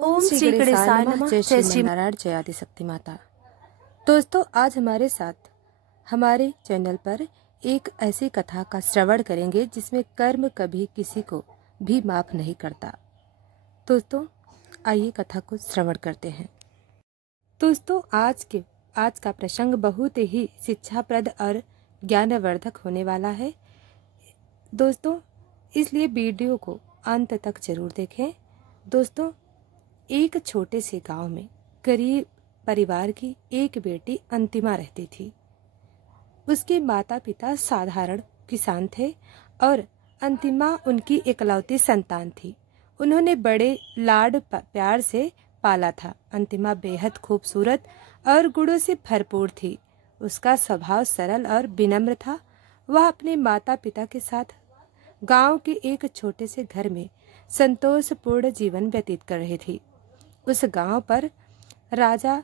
ओम श्री गणेशाय नमः। जय श्री नारायण, जय आदि शक्ति माता। दोस्तों, आज हमारे साथ हमारे चैनल पर एक ऐसी कथा का श्रवण करेंगे जिसमें कर्म कभी किसी को भी माफ नहीं करता। दोस्तों, आइए कथा को श्रवण करते हैं। दोस्तों, आज का प्रसंग बहुत ही शिक्षाप्रद और ज्ञानवर्धक होने वाला है। दोस्तों, इसलिए वीडियो को अंत तक जरूर देखें। दोस्तों, एक छोटे से गांव में गरीब परिवार की एक बेटी अंतिमा रहती थी। उसके माता पिता साधारण किसान थे और अंतिमा उनकी इकलौती संतान थी। उन्होंने बड़े लाड प्यार से पाला था। अंतिमा बेहद खूबसूरत और गुणों से भरपूर थी। उसका स्वभाव सरल और विनम्र था। वह अपने माता पिता के साथ गांव के एक छोटे से घर में संतोषपूर्ण जीवन व्यतीत कर रही थी। उस गांव पर राजा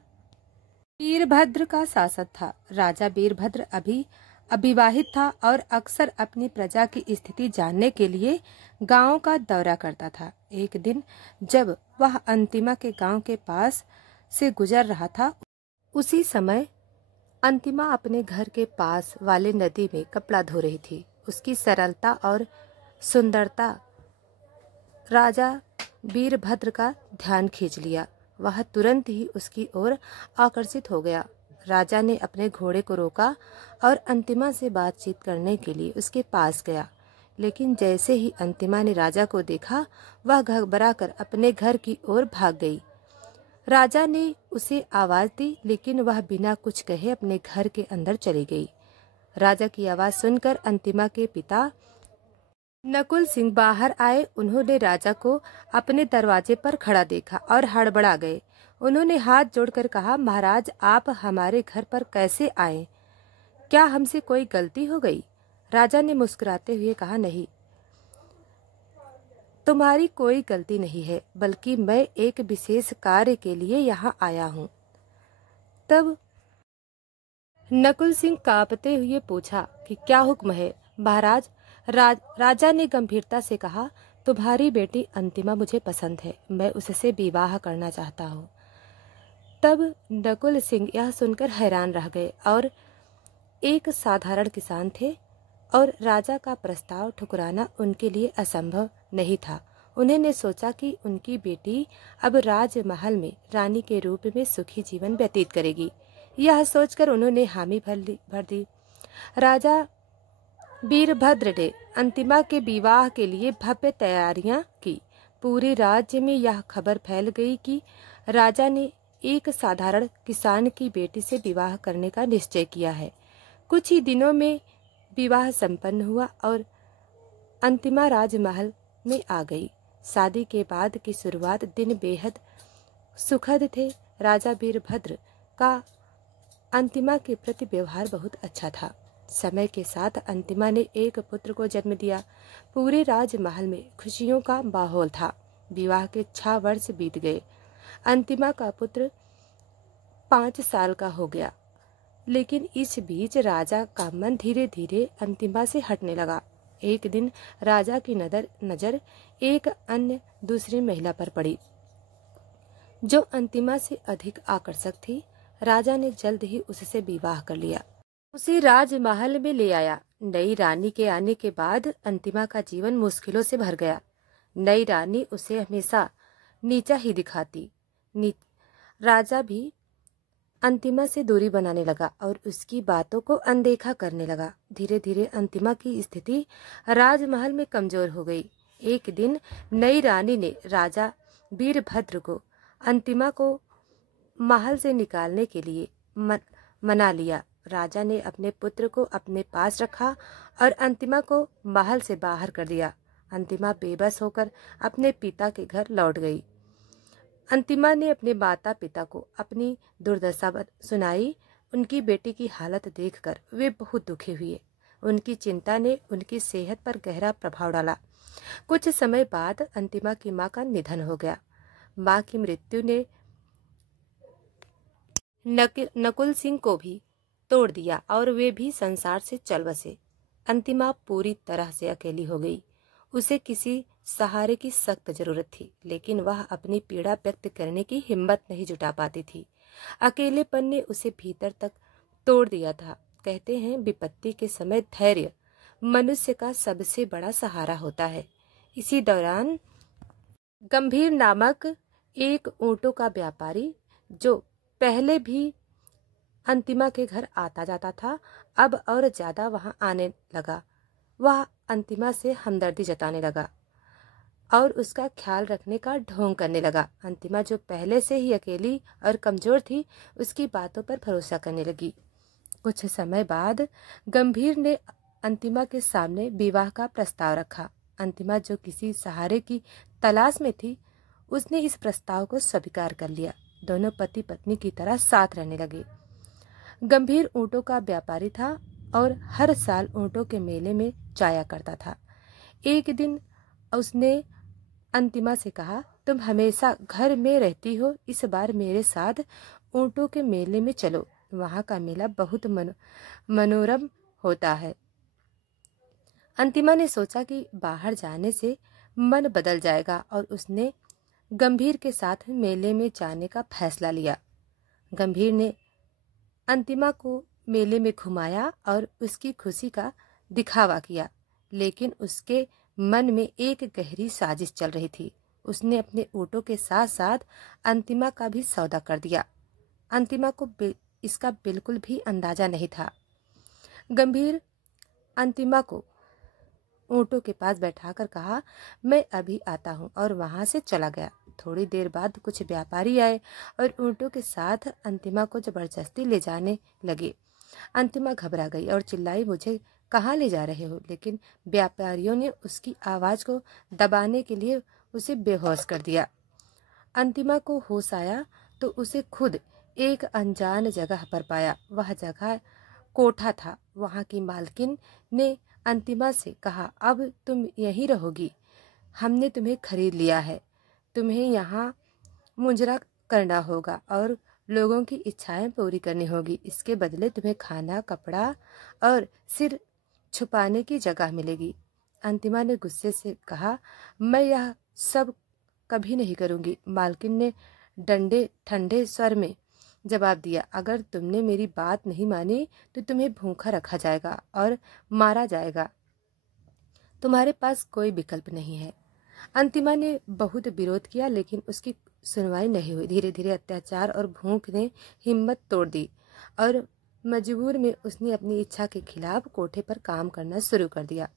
वीरभद्र का शासन था। राजा वीरभद्र अभी अविवाहित था और अक्सर अपनी प्रजा की स्थिति जानने के लिए गांव का दौरा करता था। एक दिन जब वह अंतिमा के गांव के पास से गुजर रहा था, उसी समय अंतिमा अपने घर के पास वाले नदी में कपड़ा धो रही थी। उसकी सरलता और सुंदरता राजा वीरभद्र का ध्यान खींच लिया। वह तुरंत ही उसकी ओर आकर्षित हो गया। राजा ने अपने घोड़े को रोका और अंतिमा से बातचीत करने के लिए उसके पास गया। लेकिन जैसे ही अंतिमा ने राजा को देखा, वह घबराकर अपने घर की ओर भाग गई। राजा ने उसे आवाज दी, लेकिन वह बिना कुछ कहे अपने घर के अंदर चली गई। राजा की आवाज सुनकर अंतिमा के पिता नकुल सिंह बाहर आए। उन्होंने राजा को अपने दरवाजे पर खड़ा देखा और हड़बड़ा गए। उन्होंने हाथ जोड़कर कहा, महाराज, आप हमारे घर पर कैसे आए? क्या हमसे कोई गलती हो गई? राजा ने मुस्कुराते हुए कहा, नहीं, तुम्हारी कोई गलती नहीं है, बल्कि मैं एक विशेष कार्य के लिए यहाँ आया हूँ। तब नकुल सिंह कांपते हुए पूछा कि क्या हुक्म है? महाराज, राजा ने गंभीरता से कहा, तुम्हारी बेटी अंतिमा मुझे पसंद है। मैं उससे विवाह करना चाहता हूँ। तब नकुल सिंह यह सुनकर हैरान रह गए और एक साधारण किसान थे और राजा का प्रस्ताव ठुकराना उनके लिए असंभव नहीं था। उन्होंने सोचा कि उनकी बेटी अब राजमहल में रानी के रूप में सुखी जीवन व्यतीत करेगी। यह सोचकर उन्होंने हामी भर दी। राजा वीरभद्र ने अंतिमा के विवाह के लिए भव्य तैयारियां की। पूरे राज्य में यह खबर फैल गई कि राजा ने एक साधारण किसान की बेटी से विवाह करने का निश्चय किया है। कुछ ही दिनों में विवाह संपन्न हुआ और अंतिमा राजमहल में आ गई। शादी के बाद की शुरुआत दिन बेहद सुखद थे। राजा वीरभद्र का अंतिमा के प्रति व्यवहार बहुत अच्छा था। समय के साथ अंतिमा ने एक पुत्र को जन्म दिया। पूरे राजमहल में खुशियों का माहौल था। विवाह के 6 वर्ष बीत गए। अंतिमा का पुत्र 5 साल का हो गया, लेकिन इस बीच राजा का मन धीरे धीरे अंतिमा से हटने लगा। एक दिन राजा की नजर एक अन्य दूसरी महिला पर पड़ी, जो अंतिमा से अधिक आकर्षक थी। राजा ने जल्द ही उससे विवाह कर लिया। उसे राजमहल में ले आया। नई रानी के आने के बाद अंतिमा का जीवन मुश्किलों से भर गया। नई रानी उसे हमेशा नीचा ही दिखाती। राजा भी अंतिमा से दूरी बनाने लगा और उसकी बातों को अनदेखा करने लगा। धीरे धीरे अंतिमा की स्थिति राजमहल में कमजोर हो गई। एक दिन नई रानी ने राजा वीरभद्र को अंतिमा को महल से निकालने के लिए मना लिया। राजा ने अपने पुत्र को अपने पास रखा और अंतिमा को महल से बाहर कर दिया। अंतिमा बेबस होकर अपने पिता के घर लौट गई। अंतिमा ने अपने माता पिता को अपनी दुर्दशा सुनाई। उनकी बेटी की हालत देखकर वे बहुत दुखी हुए। उनकी चिंता ने उनकी सेहत पर गहरा प्रभाव डाला। कुछ समय बाद अंतिमा की मां का निधन हो गया। मां की मृत्यु ने नकुल सिंह को भी तोड़ दिया और वे भी संसार से चल बसे। अंतिमा पूरी तरह से अकेली हो गई। उसे किसी सहारे की सख्त जरूरत थी, लेकिन वह अपनी पीड़ा व्यक्त करने की हिम्मत नहीं जुटा पाती थी। अकेलेपन ने उसे भीतर तक तोड़ दिया था। कहते हैं विपत्ति के समय धैर्य मनुष्य का सबसे बड़ा सहारा होता है। इसी दौरान गंभीर नामक एक ऊँटों का व्यापारी, जो पहले भी अंतिमा के घर आता जाता था, अब और ज्यादा वहां आने लगा। वह अंतिमा से हमदर्दी जताने लगा और उसका ख्याल रखने का ढोंग करने लगा। अंतिमा, जो पहले से ही अकेली और कमजोर थी, उसकी बातों पर भरोसा करने लगी। कुछ समय बाद गंभीर ने अंतिमा के सामने विवाह का प्रस्ताव रखा। अंतिमा, जो किसी सहारे की तलाश में थी, उसने इस प्रस्ताव को स्वीकार कर लिया। दोनों पति पत्नी की तरह साथ रहने लगे। गंभीर ऊँटों का व्यापारी था और हर साल ऊँटों के मेले में जाया करता था। एक दिन उसने अंतिमा से कहा, तुम हमेशा घर में रहती हो, इस बार मेरे साथ ऊँटों के मेले में चलो। वहाँ का मेला बहुत मनोरम होता है। अंतिमा ने सोचा कि बाहर जाने से मन बदल जाएगा और उसने गंभीर के साथ मेले में जाने का फैसला लिया। गंभीर ने अंतिमा को मेले में घुमाया और उसकी खुशी का दिखावा किया, लेकिन उसके मन में एक गहरी साजिश चल रही थी। उसने अपने ऊँटों के साथ साथ अंतिमा का भी सौदा कर दिया। अंतिमा को इसका बिल्कुल भी अंदाजा नहीं था। गंभीर अंतिमा को ऊँटों के पास बैठाकर कहा, मैं अभी आता हूँ, और वहां से चला गया। थोड़ी देर बाद कुछ व्यापारी आए और ऊँटों के साथ अंतिमा को जबरदस्ती ले जाने लगे। अंतिमा घबरा गई और चिल्लाई, मुझे कहाँ ले जा रहे हो? लेकिन व्यापारियों ने उसकी आवाज को दबाने के लिए उसे बेहोश कर दिया। अंतिमा को होश आया तो उसे खुद एक अनजान जगह पर पाया। वह जगह कोठा था। वहां की मालकिन ने अंतिमा से कहा, अब तुम यहीं रहोगी, हमने तुम्हें खरीद लिया है। तुम्हें यहाँ मुजरा करना होगा और लोगों की इच्छाएं पूरी करनी होगी। इसके बदले तुम्हें खाना, कपड़ा और सिर छुपाने की जगह मिलेगी। अंतिमा ने गुस्से से कहा, मैं यह सब कभी नहीं करूंगी। मालकिन ने डंडे ठंडे स्वर में जवाब दिया, अगर तुमने मेरी बात नहीं मानी तो तुम्हें भूखा रखा जाएगा और मारा जाएगा। तुम्हारे पास कोई विकल्प नहीं है। अंतिमा ने बहुत विरोध किया, लेकिन उसकी सुनवाई नहीं हुई। धीरे धीरे अत्याचार और भूख ने हिम्मत तोड़ दी और मजबूर में उसने अपनी इच्छा के खिलाफ कोठे पर काम करना शुरू कर दिया।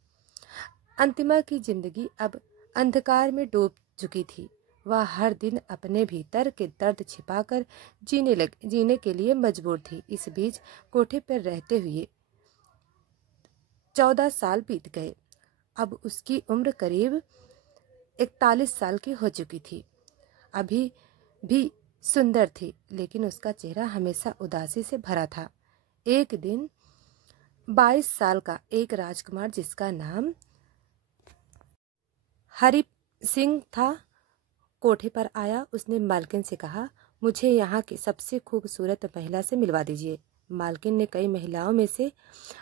अंतिमा की जिंदगी अब अंधकार में डूब चुकी थी। वह हर दिन अपने भीतर के दर्द छिपाकर जीने के लिए मजबूर थी। इस बीच कोठे पर रहते हुए 14 साल बीत गए। अब उसकी उम्र करीब 41 साल की हो चुकी थी। अभी भी सुंदर थी, लेकिन उसका चेहरा हमेशा उदासी से भरा था। एक दिन 22 साल का एक राजकुमार, जिसका नाम हरि सिंह था, कोठे पर आया। उसने मालकिन से कहा, मुझे यहाँ की सबसे खूबसूरत महिला से मिलवा दीजिए। मालकिन ने कई महिलाओं में से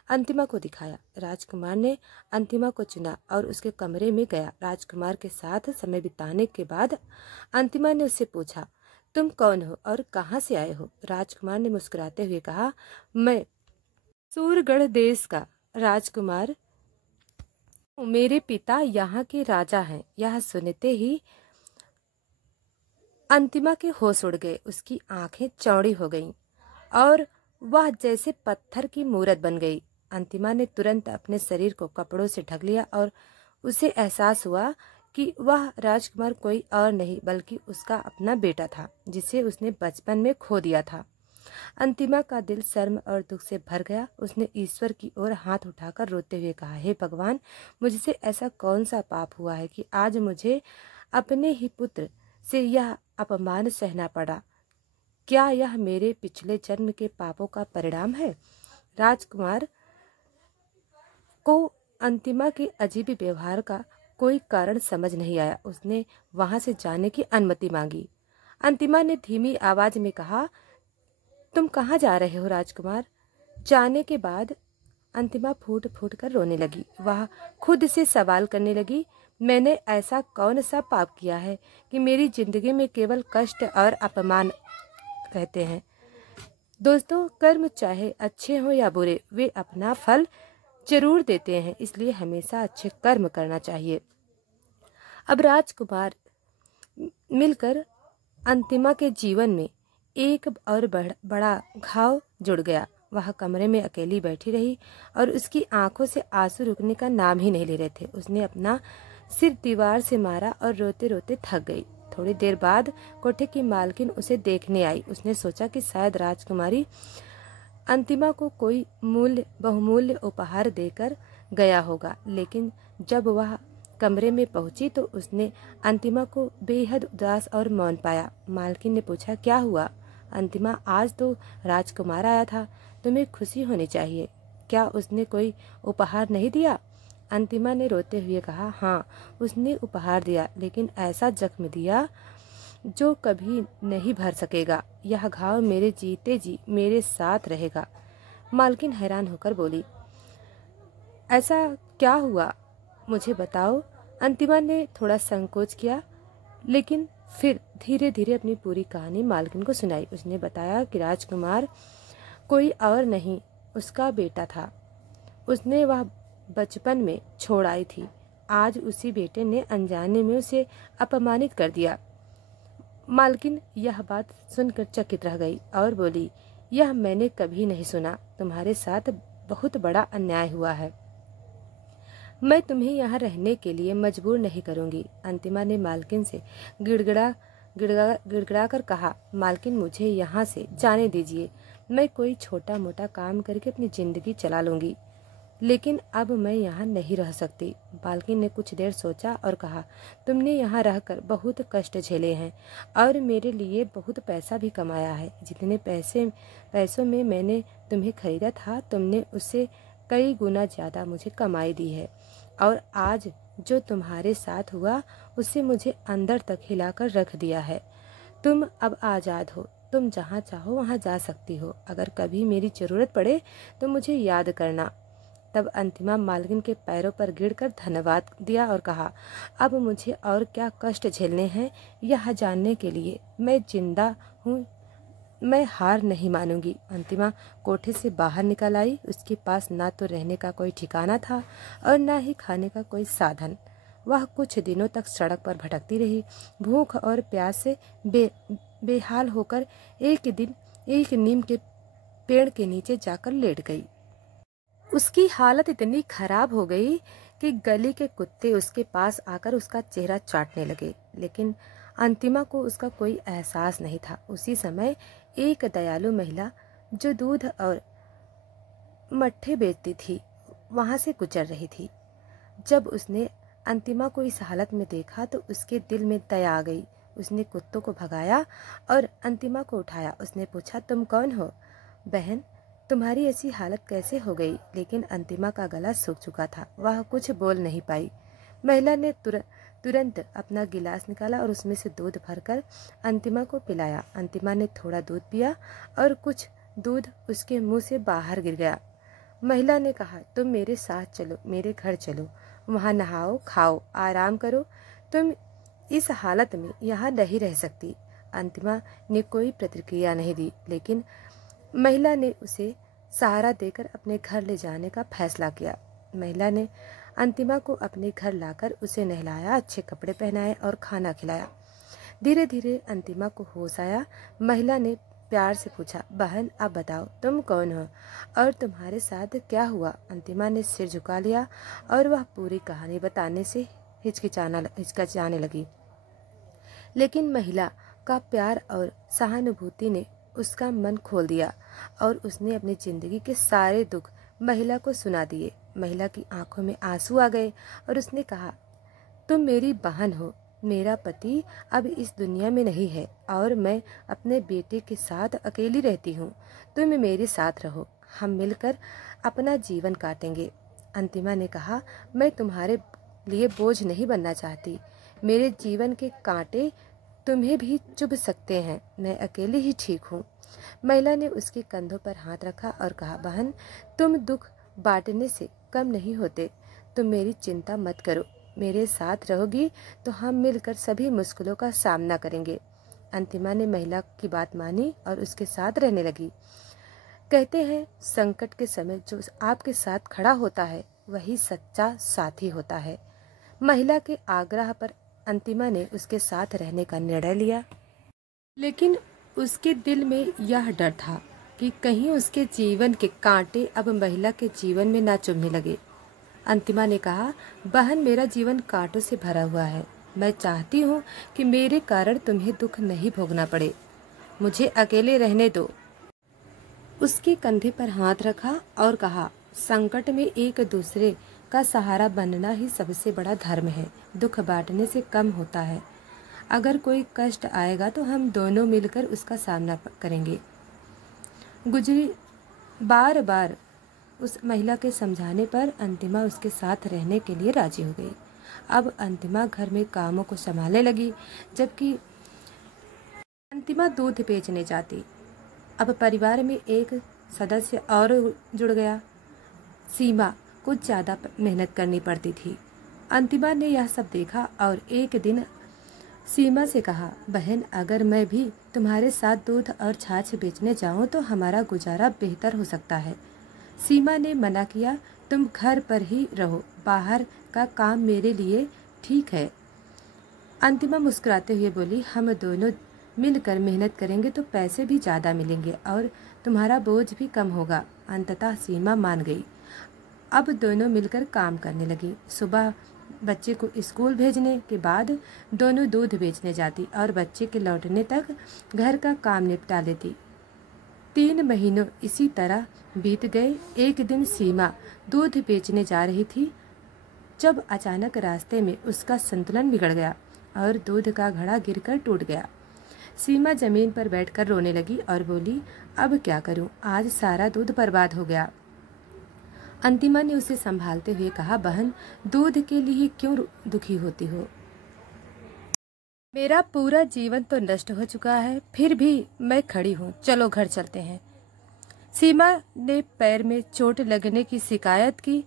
अंतिमा को दिखाया। राजकुमार ने अंतिमा को चुना और उसके कमरे में गया। राजकुमार के साथ समय बिताने के बाद अंतिमा ने उससे पूछा, तुम कौन हो और कहाँ से आए हो? राजकुमार ने मुस्कुराते हुए कहा, मैं सूरगढ़ देश का राजकुमार, मेरे पिता यहाँ के राजा हैं। यह सुनते ही अंतिमा के होश उड़ गए। उसकी आंखें चौड़ी हो गईं और वह जैसे पत्थर की मूरत बन गई। अंतिमा ने तुरंत अपने शरीर को कपड़ों से ढक लिया और उसे एहसास हुआ कि वह राजकुमार कोई और नहीं बल्कि उसका अपना बेटा था, जिसे उसने बचपन में खो दिया था। अंतिमा का दिल शर्म और दुख से भर गया। उसने ईश्वर की ओर हाथ उठाकर रोते हुए कहा, हे भगवान, मुझसे ऐसा कौन सा पाप हुआ है कि आज मुझे अपने ही पुत्र से यह अपमान सहना पड़ा? क्या यह मेरे पिछले जन्म के पापों का परिणाम है? राजकुमार को अंतिमा के अजीब व्यवहार का कोई कारण समझ नहीं आया। उसने वहां से जाने की अनुमति मांगी। अंतिमा ने धीमी आवाज में कहा, तुम कहाँ जा रहे हो राजकुमार? जाने के बाद अंतिमा फूट फूट कर रोने लगी। वह खुद से सवाल करने लगी, मैंने ऐसा कौन सा पाप किया है कि मेरी जिंदगी में केवल कष्ट और अपमान रहते हैं। दोस्तों, कर्म चाहे अच्छे हों या बुरे, वे अपना फल जरूर देते हैं, इसलिए हमेशा अच्छे कर्म करना चाहिए। अब राजकुमार मिलकर अंतिमा के जीवन में एक और बड़ा घाव जुड़ गया। वह कमरे में अकेली बैठी रही और उसकी आंखों से आंसू रुकने का नाम ही नहीं ले रहे थे। उसने अपना सिर दीवार से मारा और रोते रोते थक गई। थोड़ी देर बाद कोठे की मालकिन उसे देखने आई। उसने सोचा कि शायद राजकुमारी अंतिमा को कोई बहुमूल्य उपहार देकर गया होगा, लेकिन जब वह कमरे में पहुंची तो उसने अंतिमा को बेहद उदास और मौन पाया। मालकिन ने पूछा, क्या हुआ अंतिमा? आज तो राजकुमार आया था, तुम्हें खुशी होनी चाहिए। क्या उसने कोई उपहार नहीं दिया? अंतिमा ने रोते हुए कहा, हाँ, उसने उपहार दिया, लेकिन ऐसा जख्म दिया जो कभी नहीं भर सकेगा। यह घाव मेरे जीते जी मेरे साथ रहेगा। मालकिन हैरान होकर बोली, ऐसा क्या हुआ, मुझे बताओ। अंतिमा ने थोड़ा संकोच किया, लेकिन फिर धीरे धीरे अपनी पूरी कहानी मालकिन को सुनाई। उसने बताया कि राजकुमार कोई और नहीं, उसका बेटा था। उसने वह बचपन में छोड़ आई थी। आज उसी बेटे ने अनजाने में उसे अपमानित कर दिया। मालकिन यह बात सुनकर चकित रह गई और बोली, यह मैंने कभी नहीं सुना। तुम्हारे साथ बहुत बड़ा अन्याय हुआ है। मैं तुम्हें यहाँ रहने के लिए मजबूर नहीं करूंगी। अंतिमा ने मालकिन से गिड़गिड़ा कर कहा, मालकिन, मुझे यहाँ से जाने दीजिए। मैं कोई छोटा मोटा काम करके अपनी जिंदगी चला लूंगी, लेकिन अब मैं यहाँ नहीं रह सकती। मालकिन ने कुछ देर सोचा और कहा, तुमने यहाँ रहकर बहुत कष्ट झेले हैं और मेरे लिए बहुत पैसा भी कमाया है। जितने पैसों में मैंने तुम्हें खरीदा था, तुमने उससे कई गुना ज्यादा मुझे कमाई दी है, और आज जो तुम्हारे साथ हुआ उससे मुझे अंदर तक हिलाकर रख दिया है। तुम अब आजाद हो, तुम जहाँ चाहो वहाँ जा सकती हो। अगर कभी मेरी जरूरत पड़े तो मुझे याद करना। तब अंतिमा मालकिन के पैरों पर गिरकर धन्यवाद दिया और कहा, अब मुझे और क्या कष्ट झेलने हैं यह जानने के लिए मैं जिंदा हूँ, मैं हार नहीं मानूंगी। अंतिमा कोठे से बाहर निकल आई। उसके पास ना तो रहने का कोई ठिकाना था और ना ही खाने का कोई साधन। वह कुछ दिनों तक सड़क पर भटकती रही। भूख और प्यास से बेहाल होकर एक दिन एक नीम के पेड़ के नीचे जाकर लेट गई। उसकी हालत इतनी खराब हो गई कि गली के कुत्ते उसके पास आकर उसका चेहरा चाटने लगे, लेकिन अंतिमा को उसका कोई एहसास नहीं था। उसी समय एक दयालु महिला जो दूध और मट्ठे बेचती थी वहां से गुजर रही थी। जब उसने अंतिमा को इस हालत में देखा तो उसके दिल में दया आ गई। उसने कुत्तों को भगाया और अंतिमा को उठाया। उसने पूछा, तुम कौन हो? बहन, तुम्हारी ऐसी हालत कैसे हो गई? लेकिन अंतिमा का गला सूख चुका था, वह कुछ बोल नहीं पाई। महिला ने तुरंत अपना गिलास निकाला और उसमें से दूध भरकर अंतिमा को पिलाया। अंतिमा ने थोड़ा दूध पिया और कुछ दूध उसके मुंह से बाहर गिर गया। महिला ने कहा, तुम मेरे साथ चलो, मेरे घर चलो, वहाँ नहाओ, खाओ, आराम करो। तुम इस हालत में यहाँ नहीं रह सकती। अंतिमा ने कोई प्रतिक्रिया नहीं दी, लेकिन महिला ने उसे सहारा देकर अपने घर ले जाने का फैसला किया। महिला ने अंतिमा को अपने घर लाकर उसे नहलाया, अच्छे कपड़े पहनाए और खाना खिलाया। धीरे धीरे अंतिमा को होश आया। महिला ने प्यार से पूछा, बहन, अब बताओ तुम कौन हो और तुम्हारे साथ क्या हुआ? अंतिमा ने सिर झुका लिया और वह पूरी कहानी बताने से हिचकिचाने लगी, लेकिन महिला का प्यार और सहानुभूति ने उसका मन खोल दिया और उसने अपनी जिंदगी के सारे दुख महिला को सुना दिए। महिला की आंखों में आंसू आ गए और उसने कहा, तुम मेरी बहन हो। मेरा पति अब इस दुनिया में नहीं है और मैं अपने बेटे के साथ अकेली रहती हूँ। तुम मेरे साथ रहो, हम मिलकर अपना जीवन काटेंगे। अंतिमा ने कहा, मैं तुम्हारे लिए बोझ नहीं बनना चाहती। मेरे जीवन के कांटे तुम्हें भी चुभ सकते हैं, मैं अकेली ही ठीक हूँ। महिला ने उसके कंधों पर हाथ रखा और कहा, बहन, तुम दुख बांटने से कम नहीं होते। तुम मेरी चिंता मत करो, मेरे साथ रहोगी तो हम मिलकर सभी मुश्किलों का सामना करेंगे। अंतिमा ने महिला की बात मानी और उसके साथ रहने लगी। कहते हैं संकट के समय जो आपके साथ खड़ा होता है वही सच्चा साथी होता है। महिला के आग्रह पर अंतिमा ने उसके साथ रहने का निर्णय लिया, लेकिन उसके दिल में यह डर था कि कहीं उसके जीवन के कांटे अब महिला के जीवन में ना चुभने लगे। अंतिमा ने कहा, बहन, मेरा जीवन कांटों से भरा हुआ है। मैं चाहती हूँ कि मेरे कारण तुम्हें दुख नहीं भोगना पड़े। मुझे अकेले रहने दो। उसके कंधे पर हाथ रखा और कहा, संकट में एक दूसरे का सहारा बनना ही सबसे बड़ा धर्म है। दुख बांटने से कम होता है। अगर कोई कष्ट आएगा तो हम दोनों मिलकर उसका सामना करेंगे। गुजरी बार बार उस महिला के समझाने पर अंतिमा उसके साथ रहने के लिए राजी हो गई। अब अंतिमा घर में कामों को संभालने लगी, जबकि अंतिमा दूध बेचने जाती। अब परिवार में एक सदस्य और जुड़ गया। सीमा कुछ ज़्यादा मेहनत करनी पड़ती थी। अंतिमा ने यह सब देखा और एक दिन सीमा से कहा, बहन, अगर मैं भी तुम्हारे साथ दूध और छाछ बेचने जाऊं तो हमारा गुजारा बेहतर हो सकता है। सीमा ने मना किया, तुम घर पर ही रहो, बाहर का काम मेरे लिए ठीक है। अंतिमा मुस्कुराते हुए बोली, हम दोनों मिलकर मेहनत करेंगे तो पैसे भी ज़्यादा मिलेंगे और तुम्हारा बोझ भी कम होगा। अंततः सीमा मान गई। अब दोनों मिलकर काम करने लगी। सुबह बच्चे को स्कूल भेजने के बाद दोनों दूध बेचने जाती और बच्चे के लौटने तक घर का काम निपटा लेती। 3 महीनों इसी तरह बीत गए। एक दिन सीमा दूध बेचने जा रही थी जब अचानक रास्ते में उसका संतुलन बिगड़ गया और दूध का घड़ा गिरकर टूट गया। सीमा जमीन पर बैठकर रोने लगी और बोली, अब क्या करूं, आज सारा दूध बर्बाद हो गया। अंतिमा ने उसे संभालते हुए कहा, बहन, दूध के लिए क्यों दुखी होती हो? मेरा पूरा जीवन तो नष्ट हो चुका है, फिर भी मैं खड़ी हूँ। चलो घर चलते हैं। सीमा ने पैर में चोट लगने की शिकायत की।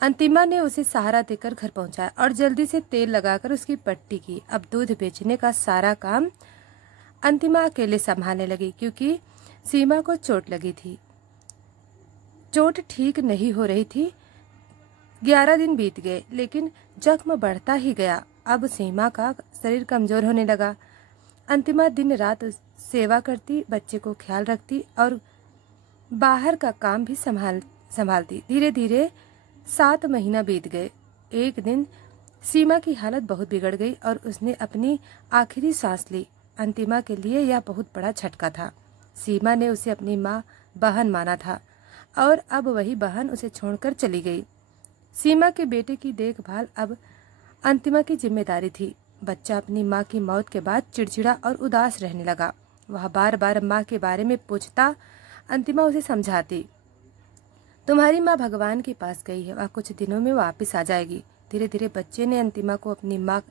अंतिमा ने उसे सहारा देकर घर पहुंचाया और जल्दी से तेल लगाकर उसकी पट्टी की। अब दूध बेचने का सारा काम अंतिमा अकेले संभालने लगी, क्योंकि सीमा को चोट लगी थी। चोट ठीक नहीं हो रही थी। 11 दिन बीत गए, लेकिन जख्म बढ़ता ही गया। अब सीमा का शरीर कमजोर होने लगा। अंतिमा दिन रात सेवा करती, बच्चे को ख्याल रखती और बाहर का काम भी संभालती। धीरे धीरे 7 महीना बीत गए। एक दिन सीमा की हालत बहुत बिगड़ गई और उसने अपनी आखिरी सांस ली। अंतिमा के लिए यह बहुत बड़ा झटका था। सीमा ने उसे अपनी माँ बहन माना था और अब वही बहन उसे छोड़कर चली गई। सीमा के बेटे की देखभाल अब अंतिमा की जिम्मेदारी थी। बच्चा अपनी माँ की मौत के बाद चिड़चिड़ा और उदास रहने लगा। वह बार बार माँ के बारे में पूछता। अंतिमा उसे समझाती, तुम्हारी माँ भगवान के पास गई है, वह कुछ दिनों में वापस आ जाएगी। धीरे धीरे बच्चे ने अंतिमा को अपनी माँ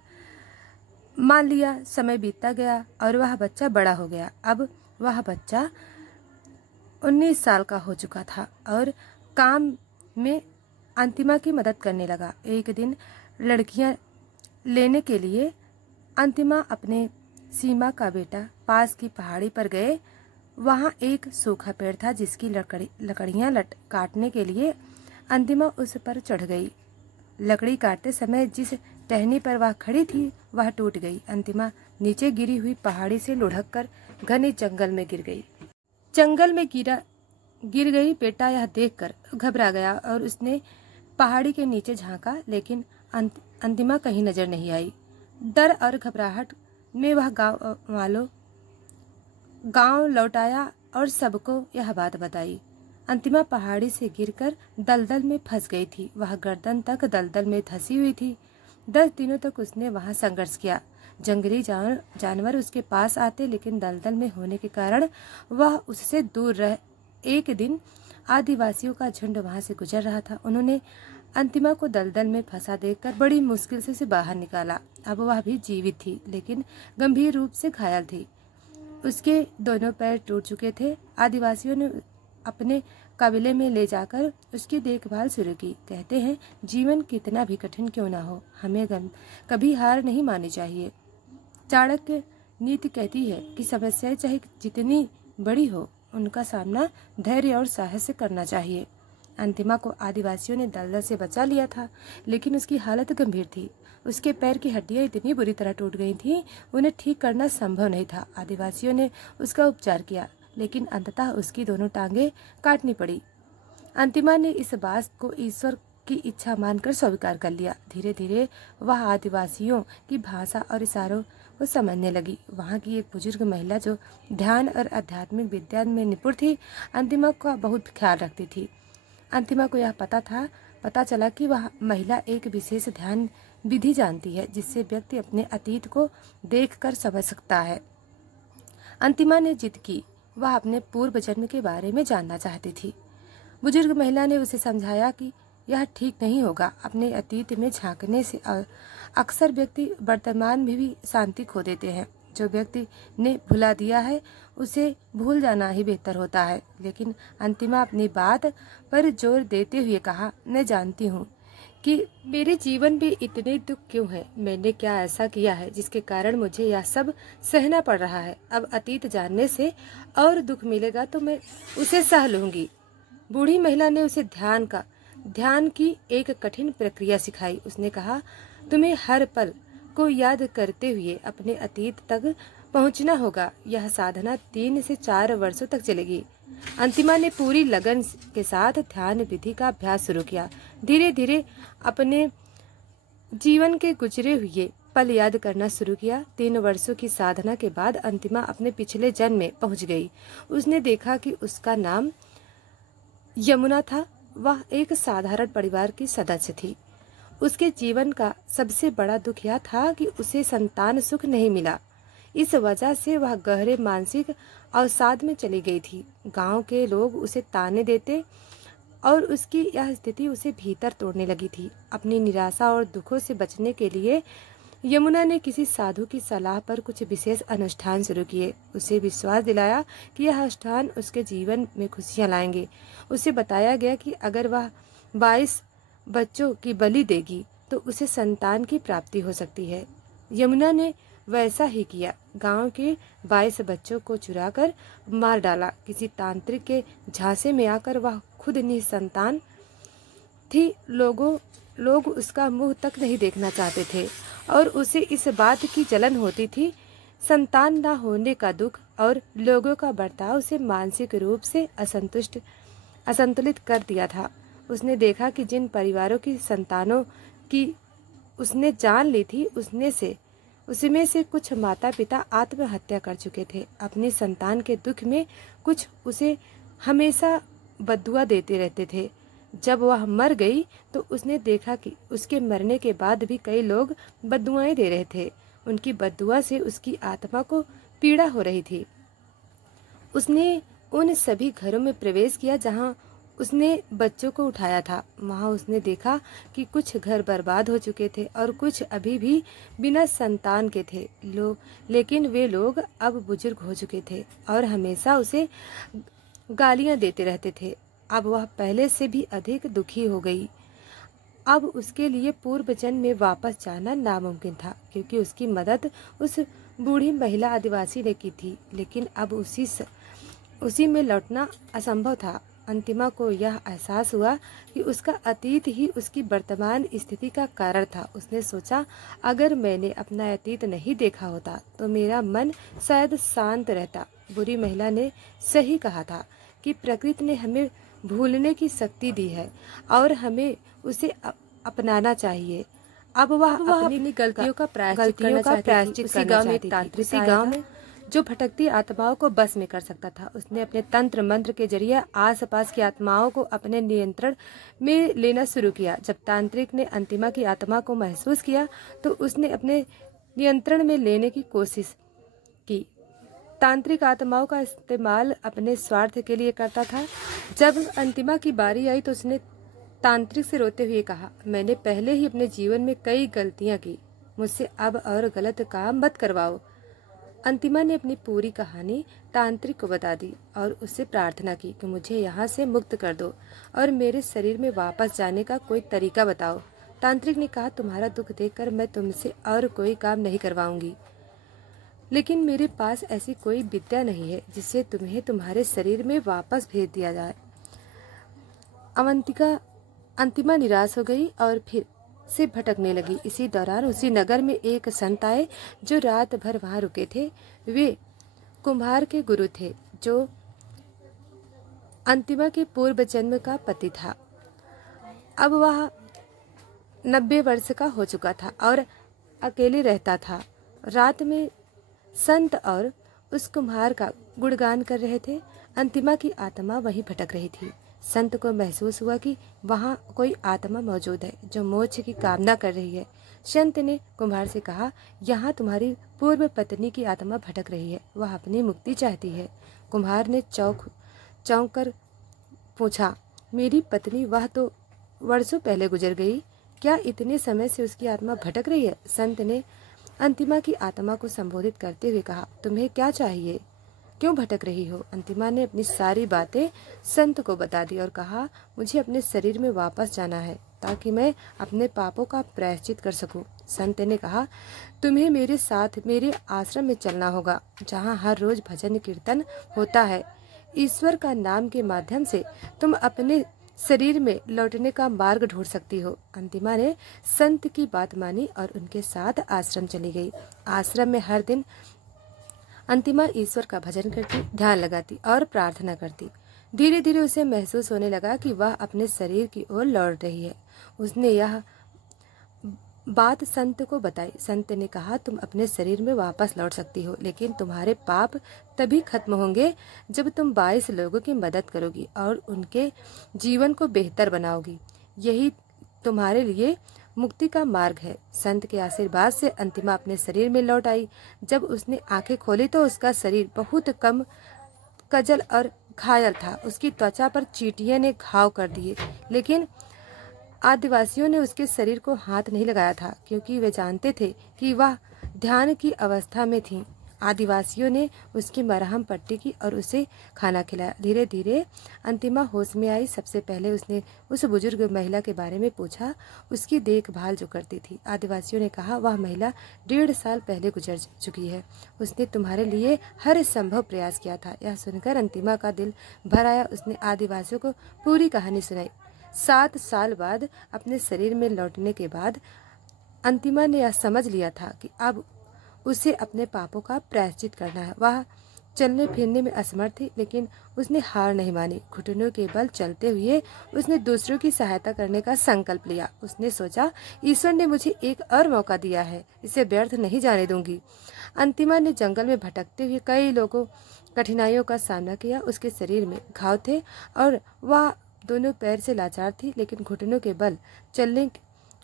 मान लिया। समय बीतता गया और वह बच्चा बड़ा हो गया। अब वह बच्चा 19 साल का हो चुका था और काम में अंतिमा की मदद करने लगा। एक दिन लड़कियां लेने के लिए अंतिमा अपने सीमा का बेटा पास की पहाड़ी पर गए। वहां एक सूखा पेड़ था जिसकी लकड़ियां काटने के लिए अंतिमा उस पर चढ़ गई। लकड़ी काटते समय जिस टहनी पर वह खड़ी थी वह टूट गई। अंतिमा नीचे गिरी हुई पहाड़ी से लुढ़क कर घने जंगल में गिर गई। जंगल में गिर गई। बेटा यह देखकर घबरा गया और उसने पहाड़ी के नीचे झांका, लेकिन अंतिमा कहीं नजर नहीं आई। डर और घबराहट में वह गांव लौट आया और सबको यह बात बताई। अंतिमा पहाड़ी से गिरकर दलदल में फंस गई थी। वह गर्दन तक दलदल में धंसी हुई थी। 10 दिनों तक उसने वहां संघर्ष किया। जंगली जानवर उसके पास आते, लेकिन दलदल में होने के कारण वह उससे दूर रह। एक दिन आदिवासियों का झुंड वहां से गुजर रहा था। उन्होंने अंतिमा को दलदल में फंसा देखकर बड़ी मुश्किल से उसे बाहर निकाला। अब वह भी जीवित थी, लेकिन गंभीर रूप से घायल थी। उसके दोनों पैर टूट चुके थे। आदिवासियों ने अपने कबिले में ले जाकर उसकी देखभाल शुरू की। कहते हैं जीवन कितना भी कठिन क्यों ना हो, हमें कभी हार नहीं माननी चाहिए। चाणक्य नीति कहती है कि समस्याएं चाहे जितनी बड़ी हो, उनका सामना धैर्य और साहस से करना चाहिए। अंतिमा को आदिवासियों ने दलदल से बचा लिया था, लेकिन उसकी हालत गंभीर थी। उसके पैर की हड्डियां इतनी बुरी तरह टूट गई थीं, उन्हें ठीक करना संभव नहीं था। आदिवासियों ने उसका उपचार किया, लेकिन अंततः उसकी दोनों टांगें काटनी पड़ी। अंतिमा ने इस बात को ईश्वर की इच्छा मानकर स्वीकार कर लिया। धीरे धीरे वह आदिवासियों की भाषा और इशारों को समझने लगी। वहाँ की एक बुजुर्ग महिला जो ध्यान और आध्यात्मिक विद्या में निपुण थी, अंतिमा का बहुत ख्याल रखती थी। अंतिमा को यह पता चला कि वह महिला एक विशेष ध्यान विधि जानती है, जिससे व्यक्ति अपने अतीत को देखकर समझ सकता है। अंतिमा ने जिद की, वह अपने पूर्व जन्म के बारे में जानना चाहती थी। बुजुर्ग महिला ने उसे समझाया कि यह ठीक नहीं होगा। अपने अतीत में झांकने से अक्सर व्यक्ति वर्तमान में भी शांति खो देते हैं। जो व्यक्ति ने भुला दिया है, उसे भूल जाना ही बेहतर होता है। लेकिन अंतिमा अपनी बात पर जोर देते हुए कहा, मैं जानती हूँ कि मेरे जीवन में इतने दुख क्यों हैं। मैंने क्या ऐसा किया है जिसके कारण मुझे यह सब सहना पड़ रहा है। अब अतीत जानने से और दुख मिलेगा तो मैं उसे सह लूंगी। बूढ़ी महिला ने उसे ध्यान की एक कठिन प्रक्रिया सिखाई। उसने कहा, तुम्हें हर पल को याद करते हुए अपने अतीत तक पहुंचना होगा। यह साधना 3 से 4 वर्षों तक चलेगी। अंतिमा ने पूरी लगन के साथ ध्यान विधि का अभ्यास शुरू किया। धीरे धीरे अपने जीवन के गुजरे हुए पल याद करना शुरू किया। 3 वर्षों की साधना के बाद अंतिमा अपने पिछले जन्म में पहुंच गई। उसने देखा कि उसका नाम यमुना था। वह एक साधारण परिवार की सदस्य थी। उसके जीवन का सबसे बड़ा दुख यह था कि उसे संतान सुख नहीं मिला। इस वजह से वह गहरे मानसिक अवसाद में चली गई थी। गांव के लोग उसे ताने देते और उसकी यह स्थिति उसे भीतर तोड़ने लगी थी। अपनी निराशा और दुखों से बचने के लिए यमुना ने किसी साधु की सलाह पर कुछ विशेष अनुष्ठान शुरू किए। उसे विश्वास दिलाया कि यह अनुष्ठान उसके जीवन में खुशियां लाएंगे। उसे बताया गया कि अगर वह 22 बच्चों की बलि देगी तो उसे संतान की प्राप्ति हो सकती है। यमुना ने वैसा ही किया। गांव के 22 बच्चों को चुराकर मार डाला। किसी तांत्रिक के झांसे में आकर वह खुद निसंतान थी। लोग उसका मुंह तक नहीं देखना चाहते थे और उसे इस बात की जलन होती थी। संतान न होने का दुख और लोगों का बर्ताव उसे मानसिक रूप से असंतुलित कर दिया था। उसने देखा कि जिन परिवारों की संतानों की उसने जान ली थी, उसमें से कुछ माता पिता आत्महत्या कर चुके थे। अपनी संतान के दुख में कुछ उसे हमेशा बद्दुआ देते रहते थे। जब वह मर गई तो उसने देखा कि उसके मरने के बाद भी कई लोग बद्दुआएं दे रहे थे। उनकी बद्दुआ से उसकी आत्मा को पीड़ा हो रही थी। उसने उन सभी घरों में प्रवेश किया जहां उसने बच्चों को उठाया था। वहां उसने देखा कि कुछ घर बर्बाद हो चुके थे और कुछ अभी भी बिना संतान के थे। लेकिन वे लोग अब बुजुर्ग हो चुके थे और हमेशा उसे गालियां देते रहते थे। अब वह पहले से भी अधिक दुखी हो गई। अब उसके लिए पूर्व जन्म में वापस जाना नामुमकिन था, क्योंकि उसकी मदद उस बूढ़ी महिला आदिवासी ने की थी। लेकिन अब उसी में लौटना असंभव था। अंतिमा को यह एहसास हुआ कि उसका अतीत ही उसकी वर्तमान स्थिति का कारण था। उसने सोचा, अगर मैंने अपना अतीत नहीं देखा होता तो मेरा मन शायद शांत रहता। बुरी महिला ने सही कहा था कि प्रकृति ने हमें भूलने की शक्ति दी है और हमें उसे अपनाना चाहिए। अब वह अपनी गलतियों का प्रायश्चित करना चाहती थी। उसी गांव में जो भटकती आत्माओं को बस में कर सकता था। उसने अपने तंत्र मंत्र के जरिए आसपास की आत्माओं को अपने नियंत्रण में लेना शुरू किया। जब तांत्रिक ने अंतिमा की आत्मा को महसूस किया तो उसने अपने नियंत्रण में लेने की कोशिश की। तांत्रिक आत्माओं का इस्तेमाल अपने स्वार्थ के लिए करता था। जब अंतिमा की बारी आई तो उसने तांत्रिक से रोते हुए कहा, मैंने पहले ही अपने जीवन में कई गलतियां की। मुझसे अब और गलत काम मत करवाओ। अंतिमा ने अपनी पूरी कहानी तांत्रिक को बता दी और उससे प्रार्थना की कि मुझे यहाँ से मुक्त कर दो और मेरे शरीर में वापस जाने का कोई तरीका बताओ। तांत्रिक ने कहा, तुम्हारा दुख देखकर मैं तुमसे और कोई काम नहीं करवाऊंगी, लेकिन मेरे पास ऐसी कोई विद्या नहीं है जिससे तुम्हें तुम्हारे शरीर में वापस भेज दिया जाए। अंतिमा निराश हो गई और फिर से भटकने लगी। इसी दौरान उसी नगर में एक संत आए जो रात भर वहां रुके थे। वे कुम्हार के गुरु थे जो अंतिमा के पूर्व जन्म का पति था। अब वह 90 वर्ष का हो चुका था और अकेले रहता था। रात में संत और उस कुम्हार का गुणगान कर रहे थे। अंतिमा की आत्मा वहीं भटक रही थी। संत को महसूस हुआ कि वहाँ कोई आत्मा मौजूद है जो मोक्ष की कामना कर रही है। संत ने कुम्हार से कहा, यहाँ तुम्हारी पूर्व पत्नी की आत्मा भटक रही है, वह अपनी मुक्ति चाहती है। कुम्हार ने चौंक कर पूछा, मेरी पत्नी, वह तो वर्षों पहले गुजर गई, क्या इतने समय से उसकी आत्मा भटक रही है? संत ने अंतिमा की आत्मा को संबोधित करते हुए कहा, तुम्हें क्या चाहिए, क्यों भटक रही हो? अंतिमा ने अपनी सारी बातें संत को बता दी और कहा, मुझे अपने शरीर में वापस जाना है ताकि मैं अपने पापों का प्रायश्चित कर सकूं। संत ने कहा, तुम्हें मेरे साथ मेरे आश्रम में चलना होगा, जहां हर रोज भजन कीर्तन होता है। ईश्वर का नाम के माध्यम से तुम अपने शरीर में लौटने का मार्ग ढूंढ सकती हो। अंतिमा ने संत की बात मानी और उनके साथ आश्रम चली गई। आश्रम में हर दिन अंतिमा ईश्वर का भजन करती, ध्यान लगाती और प्रार्थना करती। धीरे धीरे उसे महसूस होने लगा कि वह अपने शरीर की ओर लौट रही है। उसने यह बात संत को बताई। संत ने कहा, तुम अपने शरीर में वापस लौट सकती हो, लेकिन तुम्हारे पाप तभी खत्म होंगे जब तुम 22 लोगों की मदद करोगी और उनके जीवन को बेहतर बनाओगी। यही तुम्हारे लिए मुक्ति का मार्ग है। संत के आशीर्वाद से अंतिमा अपने शरीर में लौट आई। जब उसने आंखें खोली तो उसका शरीर बहुत कम कजल और घायल था। उसकी त्वचा पर चींटियों ने घाव कर दिए, लेकिन आदिवासियों ने उसके शरीर को हाथ नहीं लगाया था क्योंकि वे जानते थे कि वह ध्यान की अवस्था में थी। आदिवासियों ने उसकी मरहम पट्टी की और उसे खाना खिलाया। धीरे धीरे अंतिमा होश में आई। सबसे पहले उसने उस बुजुर्ग महिला के बारे में पूछा, उसकी देखभाल जो करती थी। आदिवासियों ने कहा, वह महिला 1.5 साल पहले गुजर चुकी है। उसने तुम्हारे लिए हर संभव प्रयास किया था। यह सुनकर अंतिमा का दिल भर आया। उसने आदिवासियों को पूरी कहानी सुनाई। 7 साल बाद अपने शरीर में लौटने के बाद अंतिमा ने यह समझ लिया था कि अब उसे अपने पापों का प्रायश्चित करना है। वह चलने फिरने में असमर्थ थी, लेकिन उसने हार नहीं मानी। घुटनों के बल चलते हुए उसने दूसरों की सहायता करने का संकल्प लिया। उसने सोचा, ईश्वर ने मुझे एक और मौका दिया है, इसे व्यर्थ नहीं जाने दूंगी। अंतिमा ने जंगल में भटकते हुए कई लोगों कठिनाइयों का सामना किया। उसके शरीर में घाव थे और वह दोनों पैर से लाचार थी, लेकिन घुटनों के बल चलने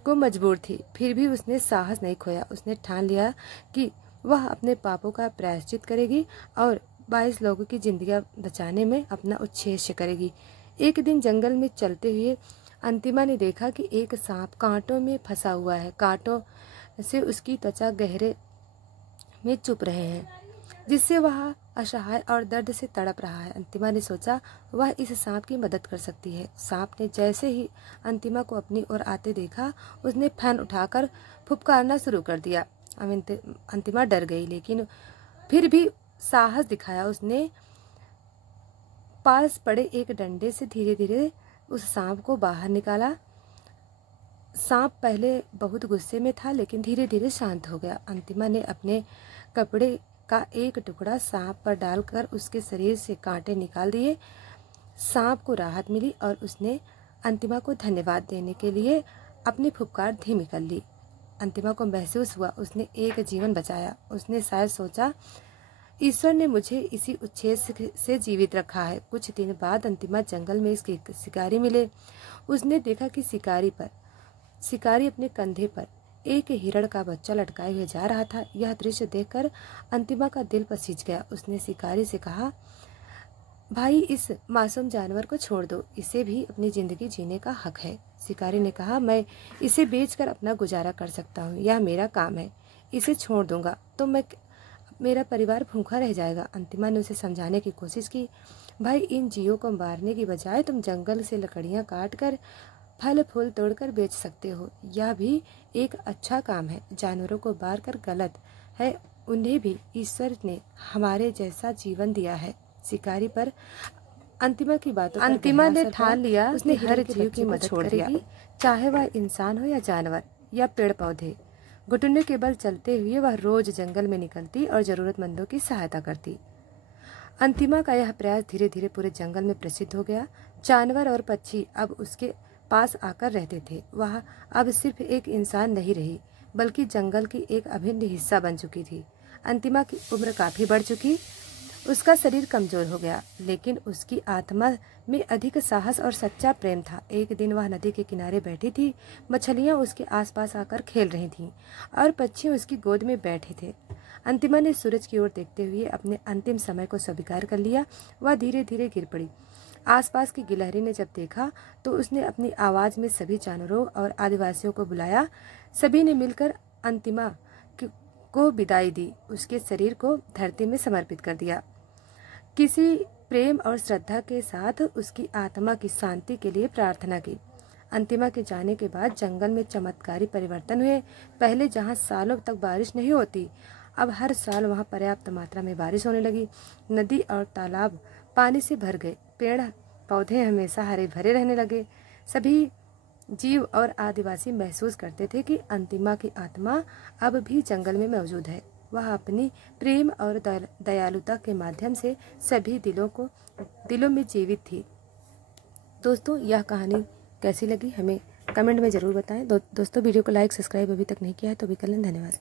को मजबूर थी। फिर भी उसने साहस नहीं खोया। उसने ठान लिया कि वह अपने पापों का प्रायश्चित करेगी और 22 लोगों की जिंदगियां बचाने में अपना उच्छेद करेगी। एक दिन जंगल में चलते हुए अंतिमा ने देखा कि एक सांप कांटों में फंसा हुआ है। कांटों से उसकी त्वचा गहरे में चुप रहे हैं, जिससे वह असहाय और दर्द से तड़प रहा है। अंतिमा ने सोचा, वह इस सांप की मदद कर सकती है। सांप ने जैसे ही अंतिमा को अपनी ओर आते देखा, उसने फन उठाकर फुफकारना शुरू कर दिया। अंतिमा डर गई, लेकिन फिर भी साहस दिखाया। उसने पास पड़े एक डंडे से धीरे धीरे उस सांप को बाहर निकाला। सांप पहले बहुत गुस्से में था, लेकिन धीरे धीरे शांत हो गया। अंतिमा ने अपने कपड़े का एक टुकड़ा सांप पर डालकर उसके शरीर से कांटे निकाल दिए। सांप को राहत मिली और उसने अंतिमा को धन्यवाद देने के लिए अपनी फुफकार धीमी कर ली। अंतिमा को महसूस हुआ उसने एक जीवन बचाया। उसने शायद सोचा, ईश्वर ने मुझे इसी उच्छेद से जीवित रखा है। कुछ दिन बाद अंतिमा जंगल में इसके शिकारी मिले। उसने देखा कि शिकारी अपने कंधे पर एक हिरण का बच्चा लटकाए हुए जा रहा था। यह दृश्य देखकर अंतिमा का दिल पसीज गया। उसने शिकारी से कहा, भाई, इस मासूम जानवर को छोड़ दो, इसे भी अपनी जिंदगी जीने का हक है। शिकारी ने कहा, मैं इसे बेचकर अपना गुजारा कर सकता हूँ, यह मेरा काम है। इसे छोड़ दूंगा तो मैं मेरा परिवार भूखा रह जाएगा। अंतिमा ने उसे समझाने की कोशिश की। भाई, इन जीवों को मारने की बजाय तुम जंगल से लकड़ियां काट कर फल फूल तोड़कर बेच सकते हो। यह भी एक अच्छा काम है। जानवरों को मार कर गलत है, उन्हें भी ईश्वर ने हमारे जैसा जीवन दिया है। शिकारी पर अंतिमा की बातों अंतिमा ने ठान लिया उसने हर जीव की मदद करेगी, चाहे वह इंसान हो या जानवर या पेड़ पौधे। घुटने के बल चलते हुए वह रोज जंगल में निकलती और जरूरतमंदों की सहायता करती। अंतिमा का यह प्रयास धीरे धीरे पूरे जंगल में प्रसिद्ध हो गया। जानवर और पक्षी अब उसके पास आकर रहते थे। वह अब सिर्फ एक इंसान नहीं रही, बल्कि जंगल की एक अभिन्न हिस्सा बन चुकी थी। अंतिमा की उम्र काफी बढ़ चुकी, उसका शरीर कमजोर हो गया, लेकिन उसकी आत्मा में अधिक साहस और सच्चा प्रेम था। एक दिन वह नदी के किनारे बैठी थी। मछलियां उसके आसपास आकर खेल रही थीं और पक्षी उसकी गोद में बैठे थे। अंतिमा ने सूरज की ओर देखते हुए अपने अंतिम समय को स्वीकार कर लिया। वह धीरे धीरे गिर पड़ी। आसपास की गिलहरी ने जब देखा तो उसने अपनी आवाज में सभी जानवरों और आदिवासियों को बुलाया। सभी ने मिलकर अंतिमा को विदाई दी, उसके शरीर को धरती में समर्पित कर दिया। किसी प्रेम और श्रद्धा के साथ उसकी आत्मा की शांति के लिए प्रार्थना की। अंतिमा के जाने के बाद जंगल में चमत्कारी परिवर्तन हुए। पहले जहां सालों तक बारिश नहीं होती, अब हर साल वहां पर्याप्त मात्रा में बारिश होने लगी। नदी और तालाब पानी से भर गए। पेड़ पौधे हमेशा हरे भरे रहने लगे। सभी जीव और आदिवासी महसूस करते थे कि अंतिमा की आत्मा अब भी जंगल में मौजूद है। वह अपनी प्रेम और दयालुता के माध्यम से सभी दिलों में जीवित थी। दोस्तों, यह कहानी कैसी लगी हमें कमेंट में ज़रूर बताएं। दोस्तों, वीडियो को लाइक सब्सक्राइब अभी तक नहीं किया है तो भी कर लें। धन्यवाद।